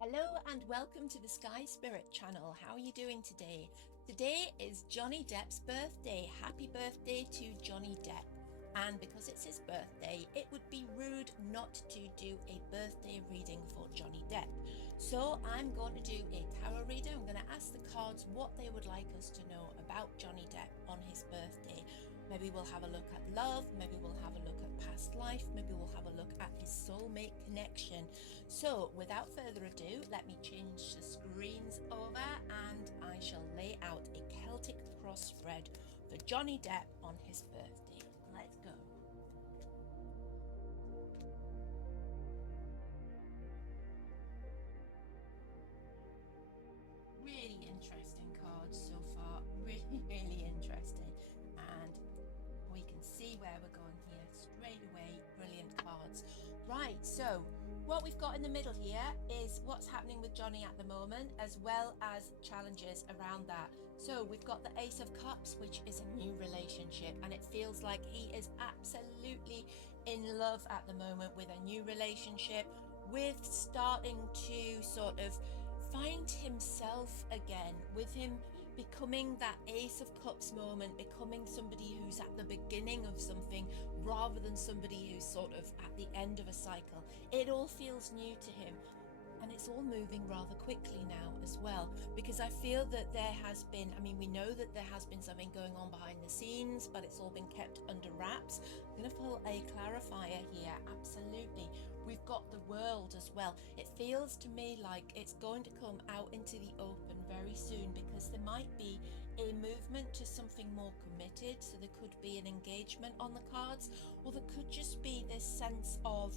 Hello and welcome to the Sky Spirit channel. How are you doing today? Today is Johnny Depp's birthday. Happy birthday to Johnny Depp. And because it's his birthday, it would be rude not to do a birthday reading for Johnny Depp. So I'm going to do a tarot reader. I'm going to ask the cards what they would like us to know about Johnny Depp on his birthday. Maybe we'll have a look at love, maybe we'll have a look at past life, maybe we'll have a look at his soulmate connection. So without further ado, let me change the screens over and I shall lay out a Celtic cross spread for Johnny Depp on his birthday. Let's go. Really interesting cards so far, really interesting, and we can see where we're going here straight away. Brilliant cards. Right, so what we've got in the middle here is what's happening with Johnny at the moment, as well as challenges around that. So we've got the Ace of Cups, which is a new relationship, and it feels like he is absolutely in love at the moment with a new relationship, with starting to sort of find himself again, with him becoming that Ace of Cups moment, becoming somebody who's at the beginning of something rather than somebody who's sort of at the end of a cycle. It all feels new to him. And it's all moving rather quickly now as well, because I feel that there has been, we know that there has been something going on behind the scenes, but it's all been kept under wraps. I'm going to pull a clarifier here. Absolutely. We've got the World as well. It feels to me like it's going to come out into the open very soon, because there might be a movement to something more committed. So there could be an engagement on the cards, or there could just be this sense of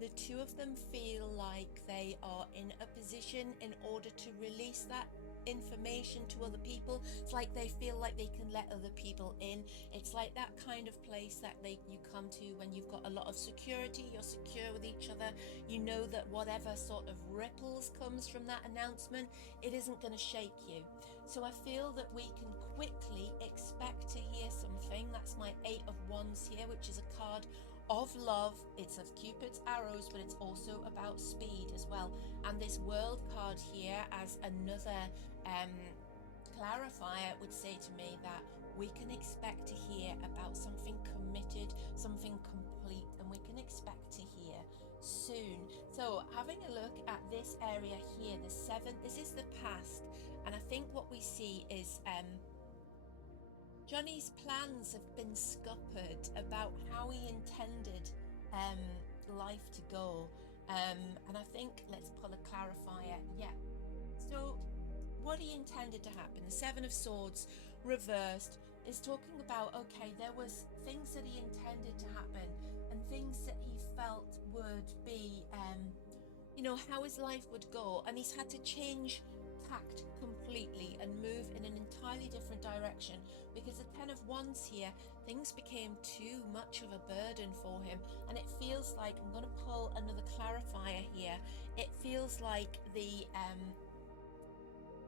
the two of them feel like they are in a position in order to release that information to other people. It's like they feel like they can let other people in. It's like that kind of place that you come to when you've got a lot of security, you're secure with each other, you know that whatever sort of ripples comes from that announcement, it isn't going to shake you. So I feel that we can quickly expect to hear something. That's my Eight of Wands here, which is a card of love. It's of Cupid's arrows, but it's also about speed as well. And this World card here as another clarifier would say to me that we can expect to hear about something committed, something complete, and we can expect to hear soon. So having a look at this area here, the 7th, this is the past, and I think what we see is Johnny's plans have been scuppered about how he intended life to go, and I think, let's pull a clarifier. Yeah, so what he intended to happen, the 7 of Swords reversed, is talking about, okay, there was things that he intended to happen and things that he felt would be how his life would go, and he's had to change tact completely and move in an entirely different direction, because the 10 of Wands here, things became too much of a burden for him, and it feels like, I'm going to pull another clarifier here, it feels like the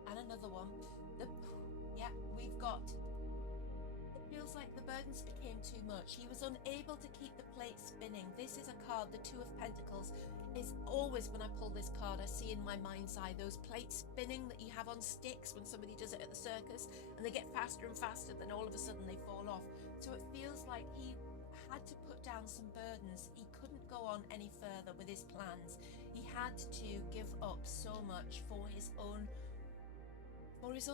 and another one, we've got, it feels like the burdens became too much. He was unable to keep the plate spinning. This is a card, the Two of Pentacles, is always, when I pull this card, I see in my mind's eye those plates spinning that you have on sticks when somebody does it at the circus, and they get faster and faster, then all of a sudden they fall off. So it feels like he had to put down some burdens. He couldn't go on any further with his plans. He had to give up so much for his own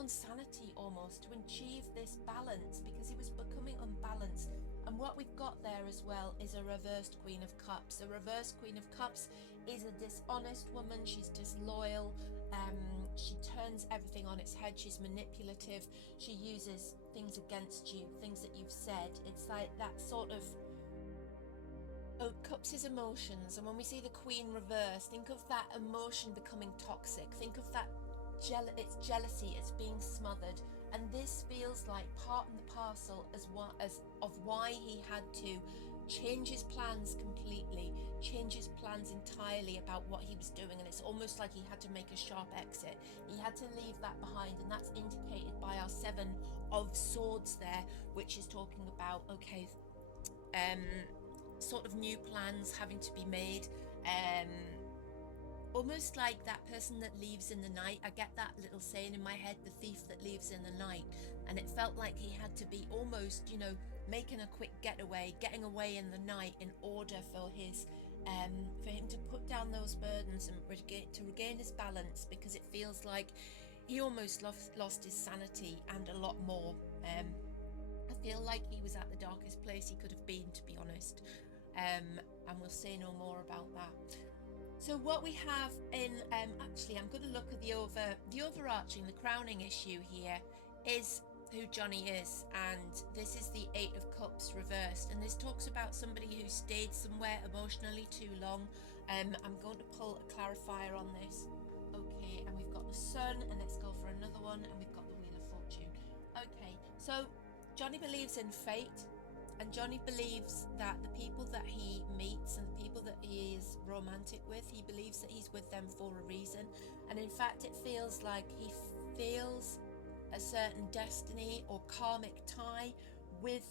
sanity, almost, to achieve this balance, because he was becoming unbalanced. And what we've got there as well is a reversed Queen of Cups. A reversed Queen of Cups is a dishonest woman. She's disloyal. She turns everything on its head. She's manipulative. She uses things against you, things that you've said. It's like that sort of, Cups is emotions, and when we see the Queen reversed, think of that emotion becoming toxic. Think of that it's jealousy, it's being smothered, and this feels like part and the parcel of why he had to change his plans completely, change his plans entirely about what he was doing. And it's almost like he had to make a sharp exit. He had to leave that behind, and that's indicated by our 7 of Swords there, which is talking about, okay, sort of new plans having to be made, almost like that person that leaves in the night. I get that little saying in my head, the thief that leaves in the night. And it felt like he had to be almost, you know, making a quick getaway, getting away in the night in order for his for him to put down those burdens and to regain his balance, because it feels like he almost lost his sanity and a lot more. I feel like he was at the darkest place he could have been, to be honest. And we'll say no more about that. So what we have in, actually, I'm going to look at the overarching, the crowning issue here is who Johnny is, and this is the Eight of Cups reversed, and this talks about somebody who stayed somewhere emotionally too long. I'm going to pull a clarifier on this. Okay, and we've got the Sun, and let's go for another one, and we've got the Wheel of Fortune. Okay, so Johnny believes in fate, and Johnny believes that the people that he meets and the people that he is romantic with, he believes that he's with them for a reason. And in fact, it feels like he feels a certain destiny or karmic tie with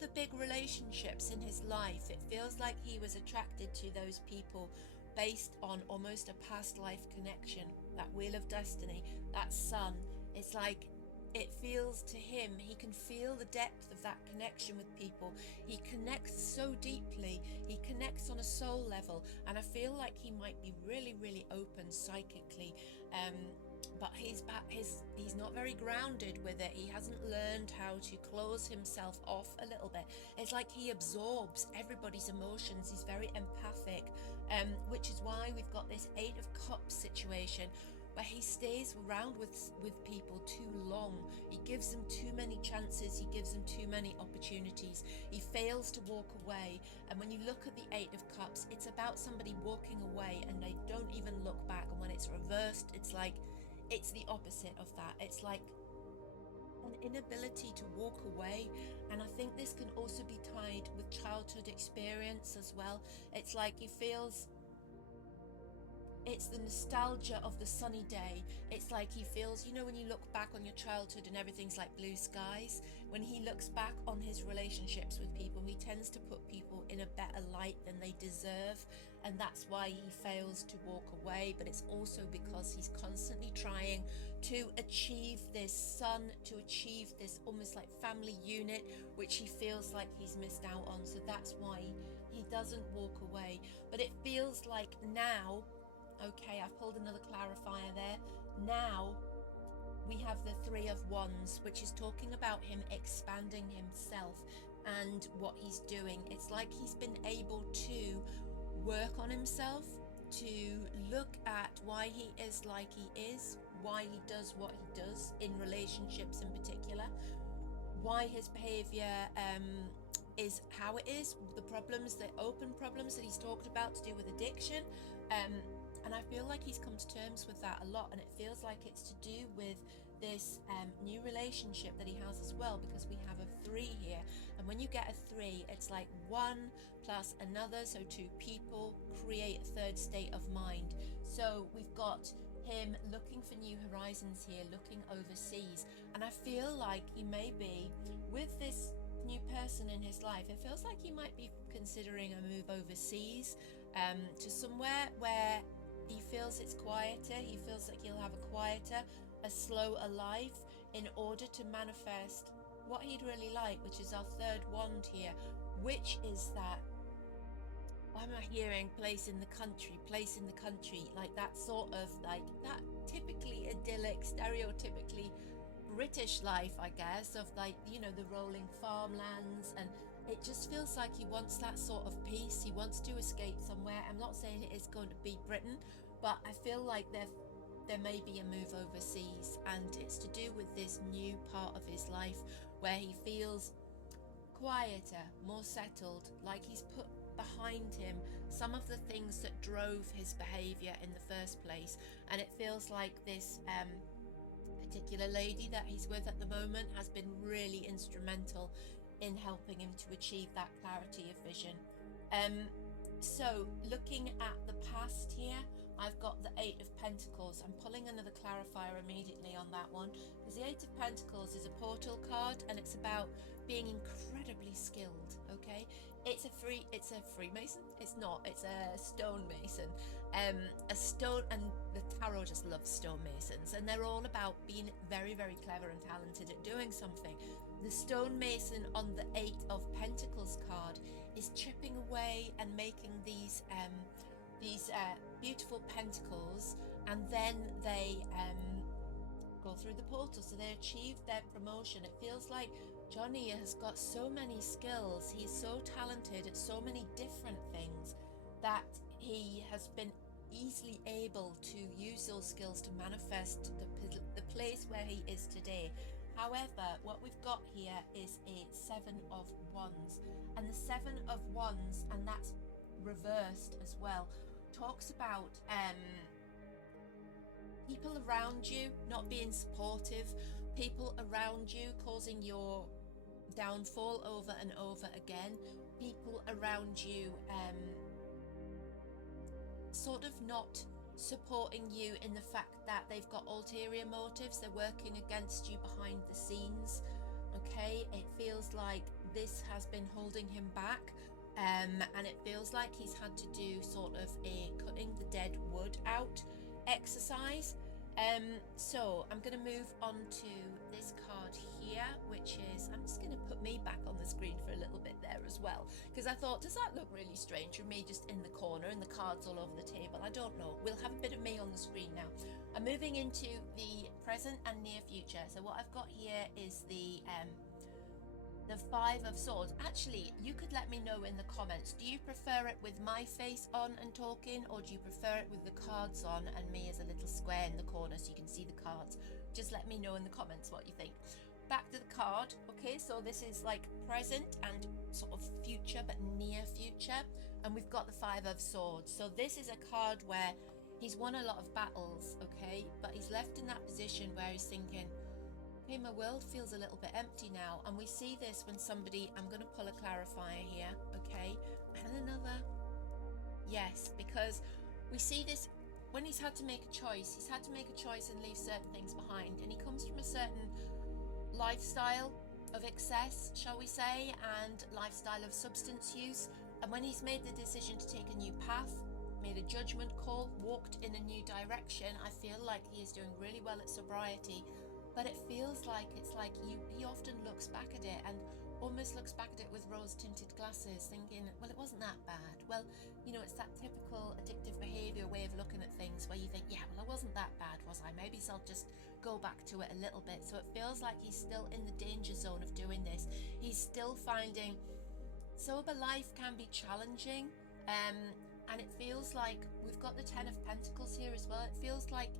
the big relationships in his life. It feels like he was attracted to those people based on almost a past life connection. That Wheel of Destiny, that Sun, it's like it feels to him, he can feel the depth of that connection with people. He connects so deeply, he connects on a soul level, and I feel like he might be really, really open psychically, but he's not very grounded with it. He hasn't learned how to close himself off a little bit. It's like he absorbs everybody's emotions. He's very empathic, which is why we've got this Eight of Cups situation where he stays around with people too long. He gives them too many chances, he gives them too many opportunities. He fails to walk away. And when you look at the Eight of Cups, it's about somebody walking away and they don't even look back. And when it's reversed, it's like it's the opposite of that. It's like an inability to walk away. And I think this can also be tied with childhood experience as well. It's like he feels it's the nostalgia of the sunny day. It's like he feels, you know, when you look back on your childhood and everything's like blue skies, when he looks back on his relationships with people, he tends to put people in a better light than they deserve, and that's why he fails to walk away. But it's also because he's constantly trying to achieve this sun, to achieve this almost like family unit, which he feels like he's missed out on. So that's why he doesn't walk away. But it feels like now, okay, I've pulled another clarifier there. Now we have the Three of Wands, which is talking about him expanding himself and what he's doing. It's like he's been able to work on himself, to look at why he is like he is, why he does what he does in relationships in particular, why his behavior is how it is, the problems, the open problems that he's talked about to do with addiction. And I feel like he's come to terms with that a lot, and it feels like it's to do with this new relationship that he has as well, because we have a 3 here, and when you get a 3, it's like 1 plus another, so 2 people create a third state of mind. So we've got him looking for new horizons here, looking overseas, and I feel like he may be with this new person in his life. It feels like he might be considering a move overseas, to somewhere where he feels it's quieter. He feels like he'll have a quieter, a slower life in order to manifest what he'd really like, which is our 3rd wand here, which is that, why am I hearing place in the country, like that sort of, like that typically idyllic, stereotypically British life, I guess, of like, you know, the rolling farmlands, and it just feels like he wants that sort of peace. He wants to escape somewhere. I'm not saying it is going to be Britain, but I feel like there may be a move overseas, and it's to do with this new part of his life where he feels quieter, more settled, like he's put behind him some of the things that drove his behavior in the first place. And it feels like this particular lady that he's with at the moment has been really instrumental in helping him to achieve that clarity of vision. So looking at the past here, I've got the Eight of Pentacles. I'm pulling another clarifier immediately on that one, because the Eight of Pentacles is a portal card, and it's about being incredibly skilled. Okay, it's a Freemason. It's not. It's a stonemason. A stone, and the tarot just loves stonemasons, and they're all about being very, very clever and talented at doing something. The stonemason on the Eight of Pentacles card is chipping away and making these beautiful pentacles, and then they go through the portal, so they achieve their promotion. It feels like Johnny has got so many skills. He's so talented at so many different things that he has been easily able to use those skills to manifest the place where he is today. However, what we've got here is a Seven of Wands, and the Seven of Wands, and that's reversed as well, talks about people around you not being supportive, people around you causing your downfall over and over again, people around you sort of not supporting you in the fact that they've got ulterior motives. They're working against you behind the scenes. Okay, it feels like this has been holding him back, and it feels like he's had to do sort of a cutting the dead wood out exercise. So I'm going to move on to this card here, which is, I'm just going to put me back on the screen for a little bit there as well, because I thought, does that look really strange for me just in the corner and the cards all over the table? I don't know. We'll have a bit of me on the screen now. I'm moving into the present and near future. So what I've got here is the Five of Swords. Actually, you could let me know in the comments, do you prefer it with my face on and talking, or do you prefer it with the cards on and me as a little square in the corner so you can see the cards? Just let me know in the comments what you think. Back to the card. Okay, so this is like present and sort of future, but near future, and we've got the Five of Swords. So this is a card where he's won a lot of battles, okay, but he's left in that position where he's thinking, okay, my world feels a little bit empty now. And we see this when somebody, I'm going to pull a clarifier here, okay, and another. Yes, because we see this when he's had to make a choice. He's had to make a choice and leave certain things behind, and he comes from a certain lifestyle of excess, shall we say, and lifestyle of substance use. And when he's made the decision to take a new path, made a judgment call, walked in a new direction, I feel like he is doing really well at sobriety. But it feels like he often looks back at it and almost looks back at it with rose-tinted glasses, thinking, well, it wasn't that bad. Well, you know, it's that typical addictive behavior way of looking at things where you think, yeah, well, I wasn't that bad, was I? Maybe so I'll just go back to it a little bit. So it feels like he's still in the danger zone of doing this. He's still finding sober life can be challenging, and it feels like we've got the Ten of Pentacles here as well. It feels like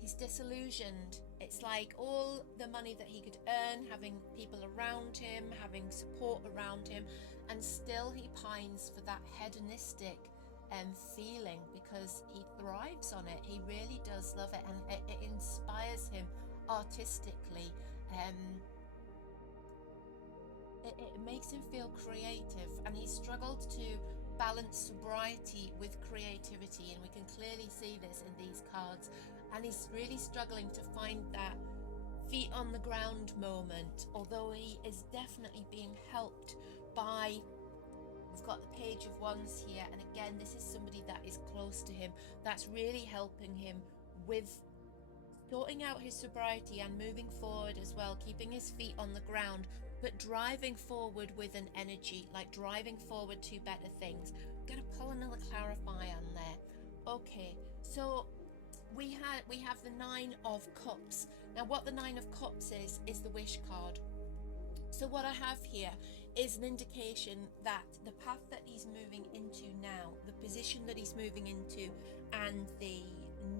he's disillusioned. It's like all the money that he could earn, having people around him, having support around him, and still he pines for that hedonistic feeling, because he thrives on it. He really does love it, and it inspires him artistically. It makes him feel creative, and he struggled to balance sobriety with creativity, and we can clearly see this in these cards. And he's really struggling to find that feet on the ground moment, although he is definitely being helped by, we've got the Page of Wands here, and again, this is somebody that is close to him that's really helping him with sorting out his sobriety and moving forward as well, keeping his feet on the ground, but driving forward with an energy, like driving forward to better things. I'm going to pull another clarifier on there. Okay, so we have the Nine of Cups. Now what the Nine of Cups is the wish card. So what I have here is an indication that the path that he's moving into now, the position that he's moving into, and the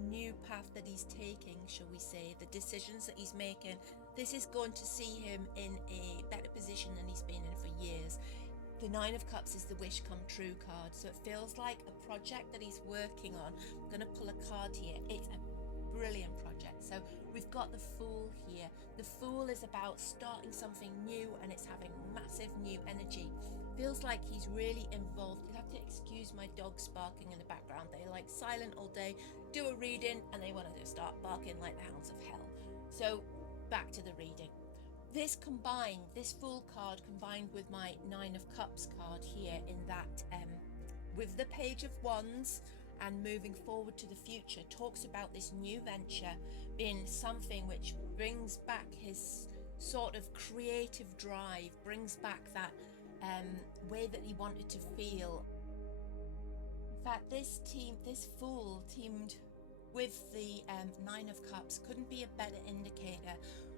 new path that he's taking, shall we say, the decisions that he's making, this is going to see him in a better position than he's been in for years. The Nine of Cups is the wish come true card, so it feels like a project that he's working on. I'm going to pull a card here. It's a brilliant project. So we've got the Fool here. The Fool is about starting something new, and it's having massive new energy. Feels like he's really involved. You'll have to excuse my dogs barking in the background. They like like silent all day, do a reading, and they want to just start barking like the hounds of hell. So back to the reading. This Fool card combined with my Nine of Cups card here, in that with the Page of Wands and moving forward to the future, talks about this new venture being something which brings back his sort of creative drive, brings back that way that he wanted to feel. In fact, this Fool teamed with the Nine of Cups couldn't be a better indicator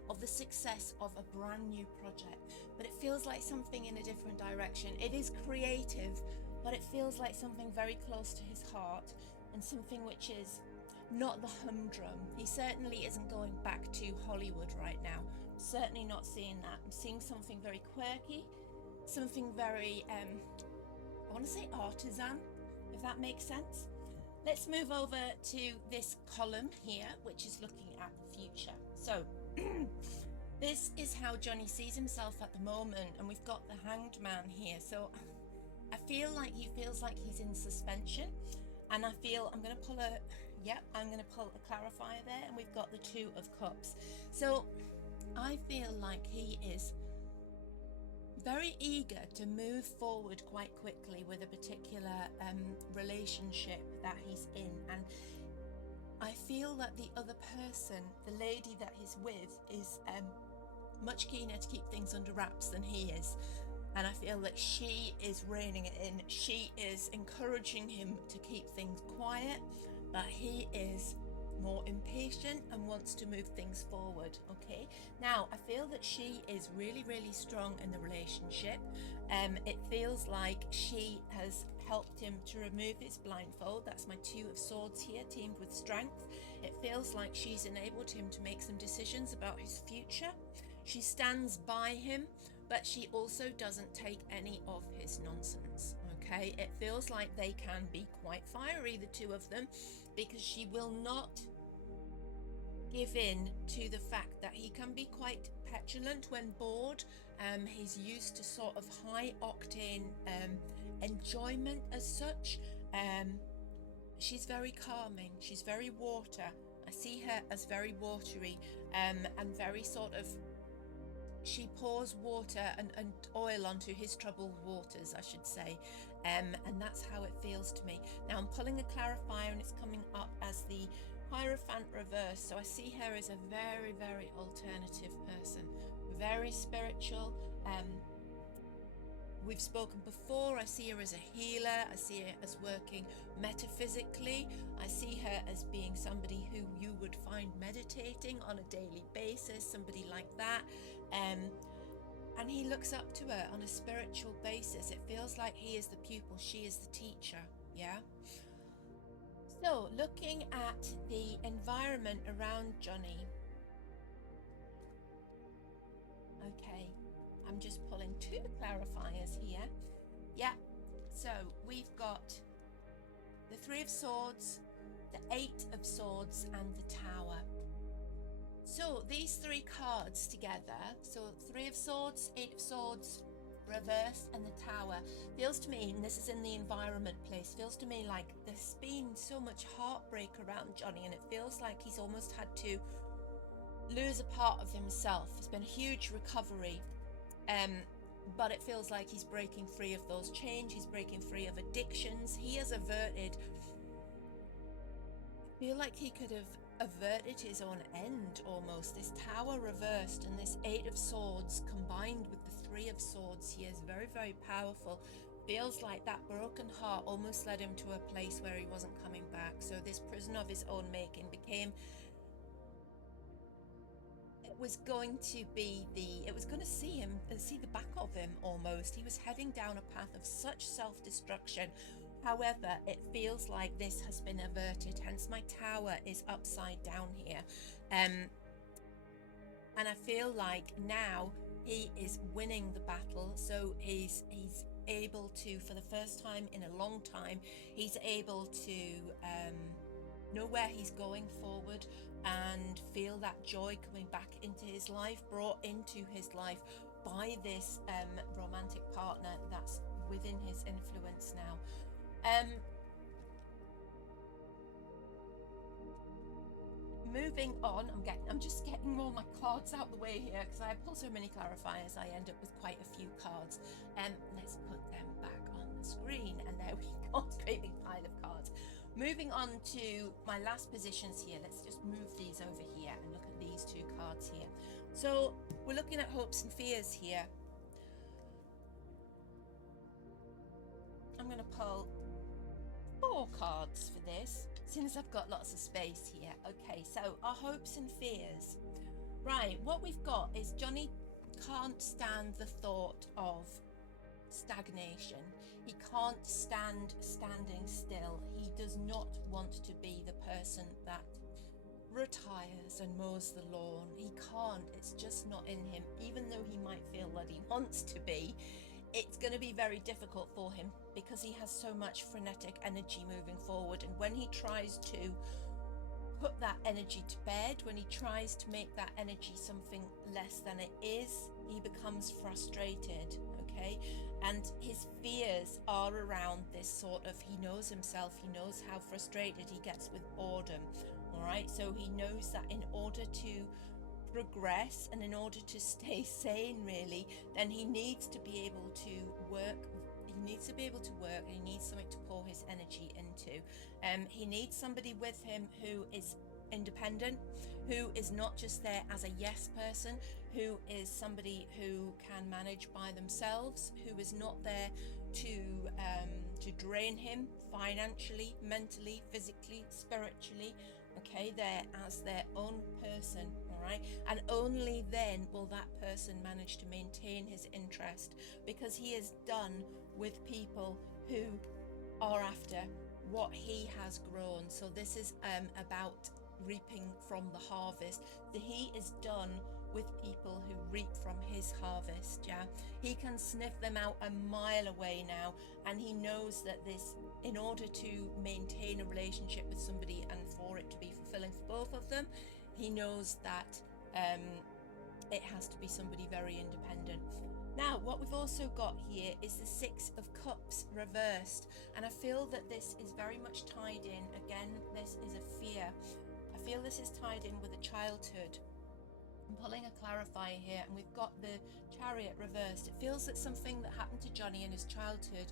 of the success of a brand new project, but it feels like something in a different direction. It is creative, but it feels like something very close to his heart, and something which is not the humdrum. He certainly isn't going back to Hollywood right now. Certainly not seeing that. I'm seeing something very quirky, something very I want to say artisan, if that makes sense. Let's move over to this column here, which is looking at the future. So this is how Johnny sees himself at the moment, and we've got the Hanged Man here. So I feel like he feels like he's in suspension, and I feel I'm going to pull a clarifier there, and we've got the Two of Cups. So I feel like he is very eager to move forward quite quickly with a particular relationship that he's in, and I feel that the other person, the lady that he's with, is much keener to keep things under wraps than he is. And I feel that she is reining it in. She is encouraging him to keep things quiet, but he is more impatient and wants to move things forward. Okay, now I feel that she is really, really strong in the relationship. It feels like she has helped him to remove his blindfold. That's my Two of Swords here, teamed with strength. It feels like she's enabled him to make some decisions about his future. She stands by him, but she also doesn't take any of his nonsense. Okay, it feels like they can be quite fiery, the two of them, because she will not give in to the fact that he can be quite petulant when bored. He's used to sort of high octane enjoyment as such. She's very calming, she's very water. I see her as very watery, and very sort of, she pours water and oil onto his troubled waters, I should say, and that's how it feels to me. Now I'm pulling a clarifier, and it's coming up as the Hierophant reverse. So I see her as a very, very alternative person, very spiritual. We've spoken before. I see her as a healer. I see her as working metaphysically. I see her as being somebody who you would find meditating on a daily basis, somebody like that. And he looks up to her on a spiritual basis. It feels like he is the pupil, she is the teacher. Yeah. So looking at the environment around Johnny. Okay, I'm just pulling two clarifiers here. Yeah, so we've got the Three of Swords, the Eight of Swords, and the Tower. So these three cards together, so Three of Swords, Eight of Swords, reversed, and the Tower, feels to me, and this is in the environment place, feels to me like there's been so much heartbreak around Johnny, and it feels like he's almost had to lose a part of himself. It's been a huge recovery, but it feels like he's breaking free of those chains, he's breaking free of addictions. He has averted, I feel like he could have averted his own end almost. This Tower reversed and this Eight of Swords combined with the Three of Swords here is very, very powerful. Feels like that broken heart almost led him to a place where he wasn't coming back. So this prison of his own making became, it was going to see the back of him almost. He was heading down a path of such self-destruction. However, it feels like this has been averted, hence my Tower is upside down here. And I feel like now he is winning the battle, so he's able to, for the first time in a long time, he's able to know where he's going forward and feel that joy coming back into his life, brought into his life by this romantic partner that's within his influence now. moving on, I'm just getting all my cards out the way here because I pull so many clarifiers I end up with quite a few cards. Let's put them back on the screen, and there we go. Great big pile of cards. Moving on to my last positions here, let's just move these over here and look at these two cards here. So we're looking at hopes and fears here. I'm going to pull 4 cards for this, since I've got lots of space here. Okay, so our hopes and fears. Right, what we've got is Johnny can't stand the thought of stagnation. He can't stand standing still. He does not want to be the person that retires and mows the lawn. He can't. It's just not in him. Even though he might feel that he wants to be, it's going to be very difficult for him because he has so much frenetic energy moving forward. And when he tries to put that energy to bed, when he tries to make that energy something less than it is, he becomes frustrated. Okay, and his fears are around this sort of, he knows himself, he knows how frustrated he gets with boredom. All right, so he knows that in order to progress and in order to stay sane, really, then he needs to be able to work. He needs to be able to work, and he needs something to pour his energy into. He needs somebody with him who is independent, who is not just there as a yes person, who is somebody who can manage by themselves, who is not there to drain him financially, mentally, physically, spiritually. Okay, they're as their own person. All right, and only then will that person manage to maintain his interest, because he is done with people who are after what he has grown. So this is about reaping from the harvest. He is done with people who reap from his harvest. Yeah, he can sniff them out a mile away now, and he knows that this, in order to maintain a relationship with somebody and for it to be fulfilling for both of them, he knows that it has to be somebody very independent. Now, what we've also got here is the 6 of Cups reversed, and I feel that this is very much tied in. Again, this is a fear. I feel this is tied in with a childhood. I'm pulling a clarifier here, and we've got the Chariot reversed. It feels that something that happened to Johnny in his childhood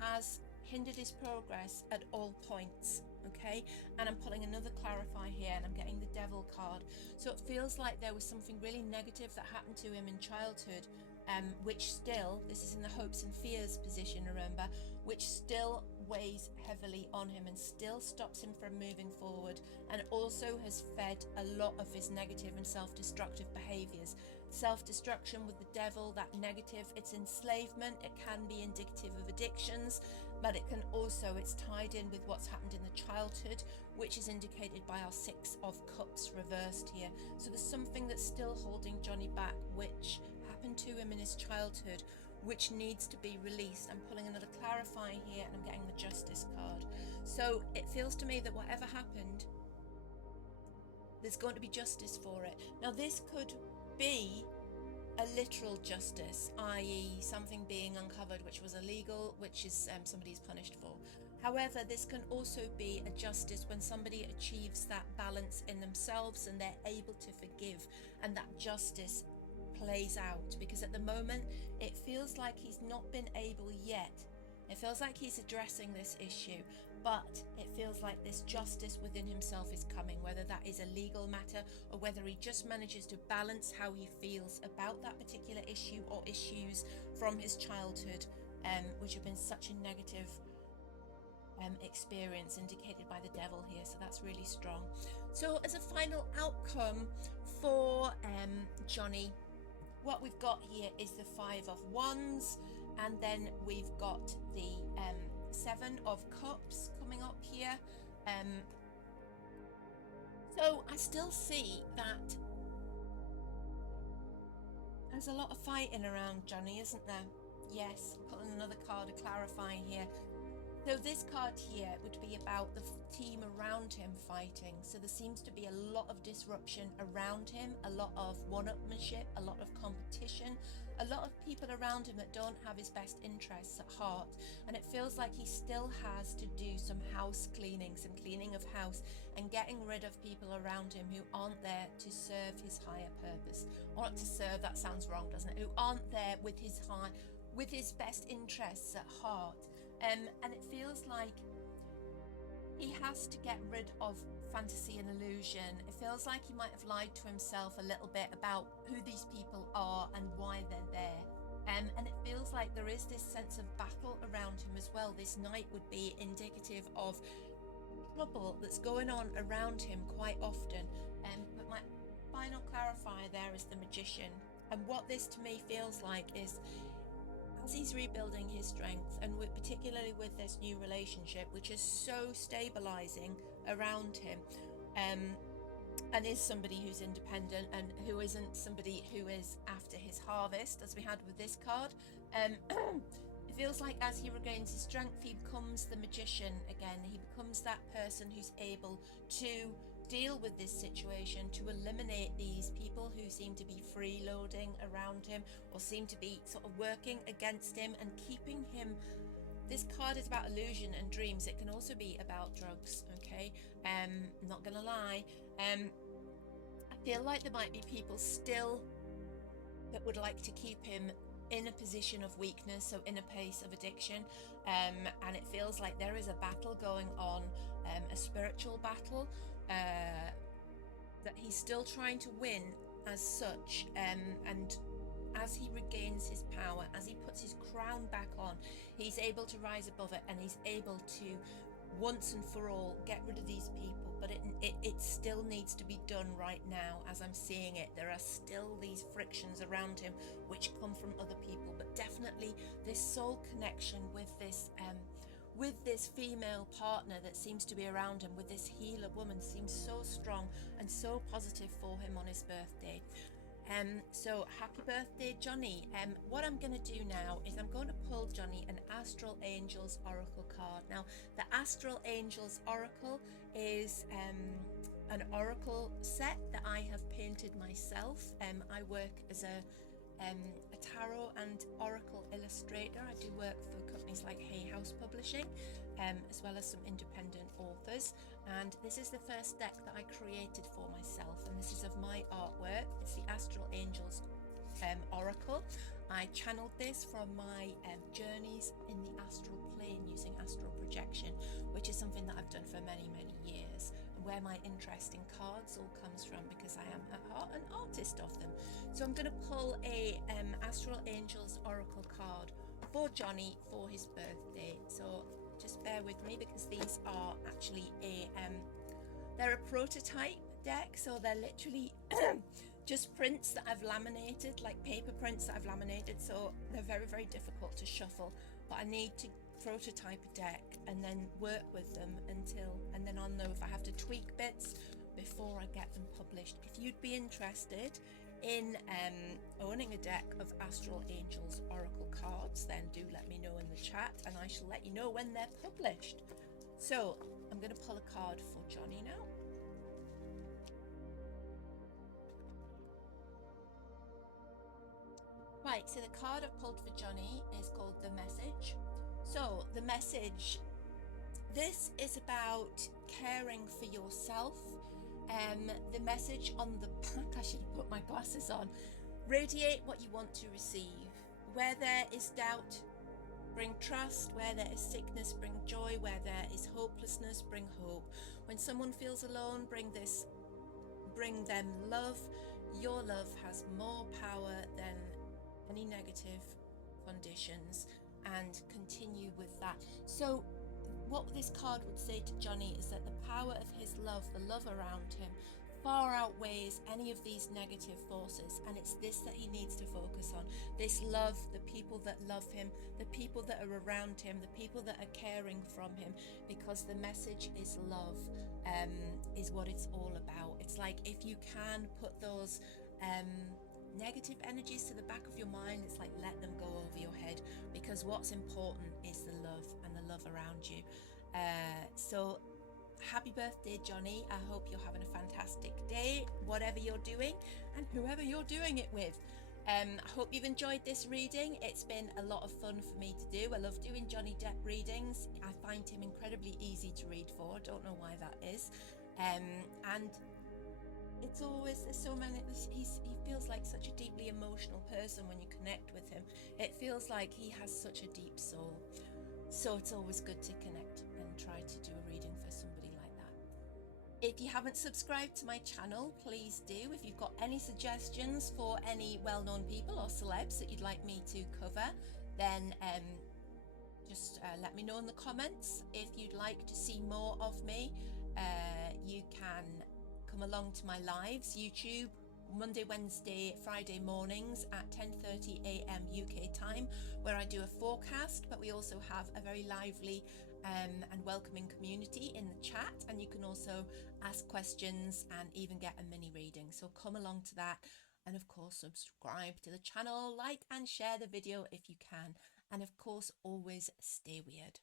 has hindered his progress at all points. Okay, and I'm pulling another clarifier here, and I'm getting the Devil card. So it feels like there was something really negative that happened to him in childhood, which still, this is in the hopes and fears position, remember, which still weighs heavily on him and still stops him from moving forward, and also has fed a lot of his negative and self-destructive behaviors. Self-destruction with the Devil, that negative, it's enslavement. It can be indicative of addictions, but it can also, it's tied in with what's happened in the childhood, which is indicated by our 6 of Cups reversed here. So there's something that's still holding Johnny back, which happened to him in his childhood, which needs to be released. I'm pulling another clarifying here, and I'm getting the Justice card. So it feels to me that whatever happened, there's going to be justice for it. Now, this could be a literal justice, i.e. something being uncovered which was illegal, which is somebody's punished for. However, this can also be a justice when somebody achieves that balance in themselves and they're able to forgive, and that justice plays out, because at the moment it feels like he's not been able yet. It feels like he's addressing this issue, but it feels like this justice within himself is coming, whether that is a legal matter or whether he just manages to balance how he feels about that particular issue or issues from his childhood, which have been such a negative experience indicated by the Devil here. So that's really strong. So as a final outcome for Johnny, what we've got here is the 5 of Wands, and then we've got the 7 of Cups coming up here. So I still see that there's a lot of fighting around Johnny, isn't there? Yes, pulling another card to clarify here. So this card here would be about the team around him fighting. So there seems to be a lot of disruption around him, a lot of one-upmanship, a lot of competition, a lot of people around him that don't have his best interests at heart. And it feels like he still has to do some house cleaning, some cleaning of house. and getting rid of people around him who aren't there to serve his higher purpose. Or not to serve, that sounds wrong, doesn't it? Who aren't there with his best interests at heart. And it feels like he has to get rid of fantasy and illusion. It feels like he might have lied to himself a little bit about who these people are and why they're there. And it feels like there is this sense of battle around him as well. This night would be indicative of trouble that's going on around him quite often. But my final clarifier there is the Magician. And what this to me feels like is, as he's rebuilding his strength, and particularly with this new relationship, which is so stabilizing around him, and is somebody who's independent and who isn't somebody who is after his harvest, as we had with this card. It feels like as he regains his strength, he becomes the Magician again. He becomes that person who's able to deal with this situation, to eliminate these people who seem to be freeloading around him or seem to be sort of working against him and keeping him. This card is about illusion and dreams. It can also be about drugs, okay? I'm not gonna lie. I feel like there might be people still that would like to keep him in a position of weakness, so in a place of addiction, and it feels like there is a battle going on, a spiritual battle that he's still trying to win as such, and as he regains his power, as he puts his crown back on, he's able to rise above it, and he's able to once and for all get rid of these people. But it still needs to be done right now. As I'm seeing it, there are still these frictions around him which come from other people, but definitely this soul connection with this female partner that seems to be around him, with this healer woman, seems so strong and so positive for him on his birthday. So happy birthday, Johnny. What I'm going to do now is I'm going to pull Johnny an Astral Angels Oracle card. Now, the Astral Angels Oracle is an oracle set that I have painted myself. I work as a tarot and oracle illustrator. I do work for companies like Hay House Publishing, as well as some independent authors. And this is the first deck that I created for myself, and this is of my artwork. It's the Astral Angels Oracle. I channeled this from my journeys in the astral plane using astral projection, which is something that I've done for many, many years, and where my interest in cards all comes from, because I am at heart an artist of them. So I'm going to pull a Astral Angels Oracle card for Johnny for his birthday. So just bear with me, because these are actually they're a prototype deck, so they're literally just prints that I've laminated, like paper prints that I've laminated, so they're very, very difficult to shuffle, but I need to prototype a deck and then work with them and then I'll know if I have to tweak bits before I get them published. If you'd be interested in owning a deck of Astral Angels Oracle cards, then do let me know in the chat, and I shall let you know when they're published. So I'm going to pull a card for Johnny now. Right, so the card I've pulled for Johnny is called The Message. So the message, this is about caring for yourself. The message on the back, I should have put my glasses on. Radiate what you want to receive. Where there is doubt, bring trust. Where there is sickness, bring joy. Where there is hopelessness, bring hope. When someone feels alone, bring them love. Your love has more power than any negative conditions, and continue with that. So what this card would say to Johnny is that the power of his love, the love around him, far outweighs any of these negative forces, and it's this that he needs to focus on. This love, the people that love him, the people that are around him, the people that are caring from him, because the message is love, is what it's all about. It's like, if you can put those negative energies to the back of your mind, it's like, let them go over your head, because what's important is the love and the love around you. So happy birthday, Johnny. I hope you're having a fantastic day, whatever you're doing and whoever you're doing it with. I hope you've enjoyed this reading. It's been a lot of fun for me to do. I love doing Johnny Depp readings. I find him incredibly easy to read for. Don't know why that is. And it's always, there's so many, he feels like such a deeply emotional person when you connect with him. It feels like he has such a deep soul. So it's always good to connect and try to do a reading for somebody like that. If you haven't subscribed to my channel, please do. If you've got any suggestions for any well-known people or celebs that you'd like me to cover, then just let me know in the comments. If you'd like to see more of me, you can come along to my lives, YouTube, Monday, Wednesday, Friday mornings at 10:30 a.m. UK time, where I do a forecast, but we also have a very lively and welcoming community in the chat, and you can also ask questions and even get a mini reading. So come along to that, and of course subscribe to the channel, like and share the video if you can, and of course always stay weird.